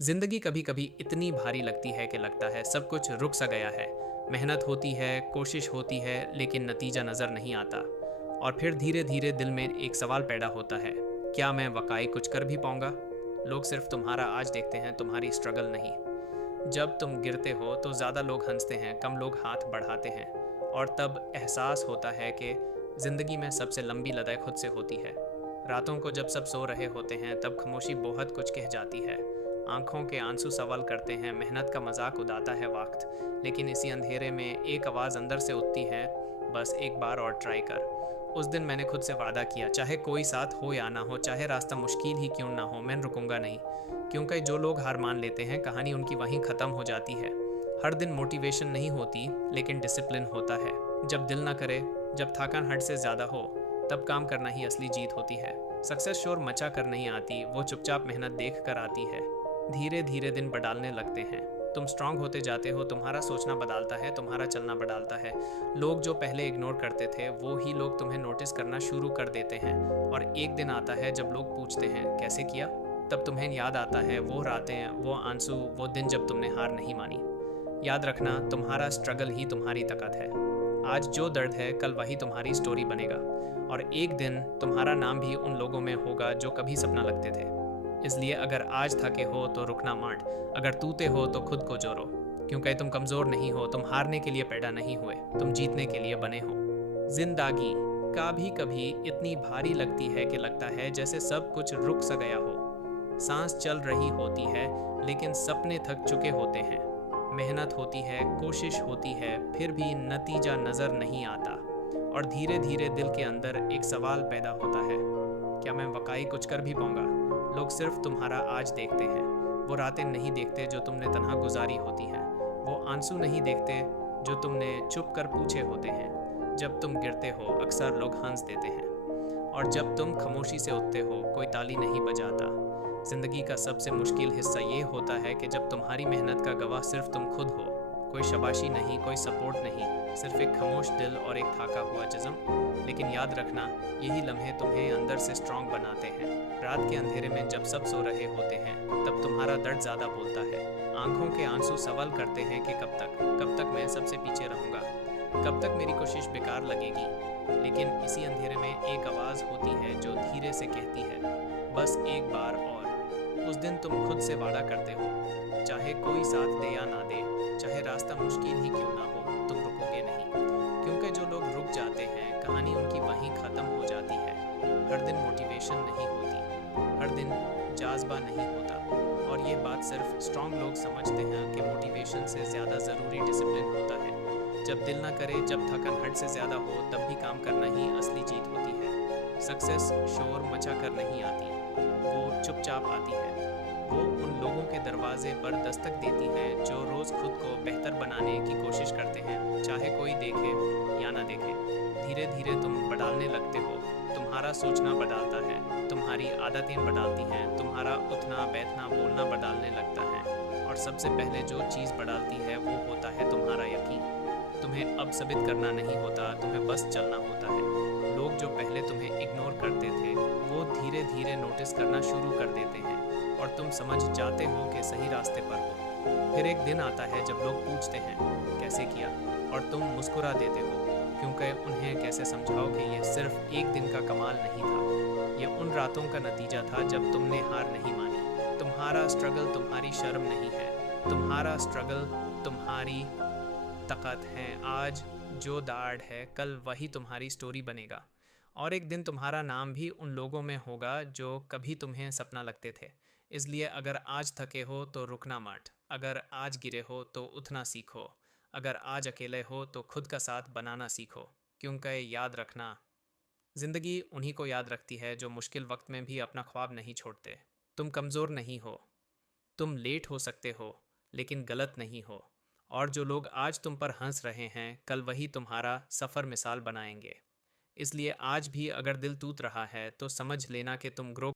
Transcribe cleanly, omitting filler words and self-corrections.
जिंदगी कभी कभी इतनी भारी लगती है कि लगता है सब कुछ रुक सा गया है। मेहनत होती है, कोशिश होती है, लेकिन नतीजा नज़र नहीं आता। और फिर धीरे धीरे दिल में एक सवाल पैदा होता है, क्या मैं वाकई कुछ कर भी पाऊंगा? लोग सिर्फ तुम्हारा आज देखते हैं, तुम्हारी स्ट्रगल नहीं। जब तुम गिरते हो तो ज़्यादा लोग हंसते हैं, कम लोग हाथ बढ़ाते हैं। और तब एहसास होता है कि ज़िंदगी में सबसे लंबी लड़ाई खुद से होती है। रातों को जब सब सो रहे होते हैं तब खामोशी बहुत कुछ कह जाती है। आंखों के आंसू सवाल करते हैं, मेहनत का मजाक उड़ाता है वक्त। लेकिन इसी अंधेरे में एक आवाज़ अंदर से उठती है, बस एक बार और ट्राई कर। उस दिन मैंने खुद से वादा किया, चाहे कोई साथ हो या ना हो, चाहे रास्ता मुश्किल ही क्यों ना हो, मैं रुकूंगा नहीं। क्योंकि जो लोग हार मान लेते हैं, कहानी उनकी वहीं ख़त्म हो जाती है। हर दिन मोटिवेशन नहीं होती, लेकिन डिसिप्लिन होता है। जब दिल ना करे, जब थकान हद से ज़्यादा हो, तब काम करना ही असली जीत होती है। सक्सेस शोर मचा कर नहीं आती, वो चुपचाप मेहनत देख कर आती है। धीरे धीरे दिन बदलने लगते हैं, तुम स्ट्रांग होते जाते हो, तुम्हारा सोचना बदलता है, तुम्हारा चलना बदलता है। लोग जो पहले इग्नोर करते थे, वो ही लोग तुम्हें नोटिस करना शुरू कर देते हैं। और एक दिन आता है जब लोग पूछते हैं कैसे किया, तब तुम्हें याद आता है वो रातें, वो आंसू, वो दिन जब तुमने हार नहीं मानी। याद रखना, तुम्हारा स्ट्रगल ही तुम्हारी ताकत है। आज जो दर्द है, कल वही तुम्हारी स्टोरी बनेगा। और एक दिन तुम्हारा नाम भी उन लोगों में होगा जो कभी सपना लगते थे। इसलिए अगर आज थके हो तो रुकना मत, अगर टूटे हो तो खुद को जोड़ो। क्योंकि तुम कमज़ोर नहीं हो, तुम हारने के लिए पैदा नहीं हुए, तुम जीतने के लिए बने हो। जिंदगी कभी कभी इतनी भारी लगती है कि लगता है जैसे सब कुछ रुक सा गया हो। सांस चल रही होती है, लेकिन सपने थक चुके होते हैं। मेहनत होती है, कोशिश होती है, फिर भी नतीजा नज़र नहीं आता। और धीरे धीरे दिल के अंदर एक सवाल पैदा होता है, क्या मैं वाकई कुछ कर भी पाऊंगा? लोग सिर्फ तुम्हारा आज देखते हैं, वो रातें नहीं देखते जो तुमने तन्हा गुजारी होती हैं, वो आंसू नहीं देखते जो तुमने चुप कर पूछे होते हैं। जब तुम गिरते हो अक्सर लोग हंस देते हैं, और जब तुम खामोशी से उठते हो कोई ताली नहीं बजाता। जिंदगी का सबसे मुश्किल हिस्सा ये होता है कि जब तुम्हारी मेहनत का गवाह सिर्फ तुम खुद हो। कोई शाबाशी नहीं, कोई सपोर्ट नहीं, सिर्फ एक खामोश दिल और एक थाका हुआ जिस्म। लेकिन याद रखना, यही लम्हे तुम्हें अंदर से स्ट्रांग बनाते हैं। रात के अंधेरे में जब सब सो रहे होते हैं, तब तुम्हारा दर्द ज़्यादा बोलता है। आंखों के आंसू सवाल करते हैं कि कब तक मैं सबसे पीछे रहूँगा, कब तक मेरी कोशिश बेकार लगेगी। लेकिन इसी अंधेरे में एक आवाज़ होती है जो धीरे से कहती है, बस एक बार और। उस दिन तुम खुद से वादा करते हो, चाहे कोई साथ दे या ना दे, चाहे रास्ता मुश्किल ही क्यों ना हो, तुम रुकोगे नहीं। क्योंकि जो लोग रुक जाते हैं, कहानी उनकी वहीं ख़त्म हो जाती है। हर दिन मोटिवेशन नहीं होती, हर दिन जाज़बा नहीं होता। और ये बात सिर्फ स्ट्रांग लोग समझते हैं कि मोटिवेशन से ज़्यादा ज़रूरी डिसिप्लिन होता है। जब दिल ना करे, जब थकान हद से ज़्यादा हो, तब भी काम करना ही असली जीत होती है। सक्सेस शोर मचा कर नहीं आती, वो चुपचाप आती है। वो उन लोगों के दरवाजे पर दस्तक देती है जो रोज़ खुद को बेहतर बनाने की कोशिश करते हैं, चाहे कोई देखे या ना देखे। धीरे धीरे तुम बदलने लगते हो, तुम्हारा सोचना बदलता है, तुम्हारी आदतें बदलती हैं, तुम्हारा उठना बैठना बोलना बदलने लगता है। और सबसे पहले जो चीज़ बदलती है वो होता है तुम्हारा यकीन। तुम्हें अब साबित करना नहीं होता, तुम्हें बस चलना होता है। लोग जो पहले तुम्हें इग्नोर करते थे, वो धीरे धीरे नोटिस करना शुरू कर देते हैं, और तुम समझ जाते हो कि सही रास्ते पर हो। फिर एक दिन आता है जब लोग पूछते हैं कैसे किया, और तुम मुस्कुरा देते हो, क्योंकि उन्हें कैसे समझाओ कि यह सिर्फ एक दिन का कमाल नहीं था, ये उन रातों का नतीजा था जब तुमने हार नहीं मानी। तुम्हारा स्ट्रगल तुम्हारी शर्म नहीं है, तुम्हारा स्ट्रगल तुम्हारी ताकत है। आज जो दाढ़ है, कल वही तुम्हारी स्टोरी बनेगा। और एक दिन तुम्हारा नाम भी उन लोगों में होगा जो कभी तुम्हें सपना लगते थे। इसलिए अगर आज थके हो तो रुकना मत, अगर आज गिरे हो तो उठना सीखो, अगर आज अकेले हो तो खुद का साथ बनाना सीखो। क्योंकि याद रखना, ज़िंदगी उन्हीं को याद रखती है जो मुश्किल वक्त में भी अपना ख्वाब नहीं छोड़ते। तुम कमज़ोर नहीं हो, तुम लेट हो सकते हो, लेकिन गलत नहीं हो। और जो लोग आज तुम पर हंस रहे हैं, कल वही तुम्हारा सफ़र मिसाल बनाएंगे। इसलिए आज भी अगर दिल टूट रहा है तो समझ लेना कि तुम ग्रो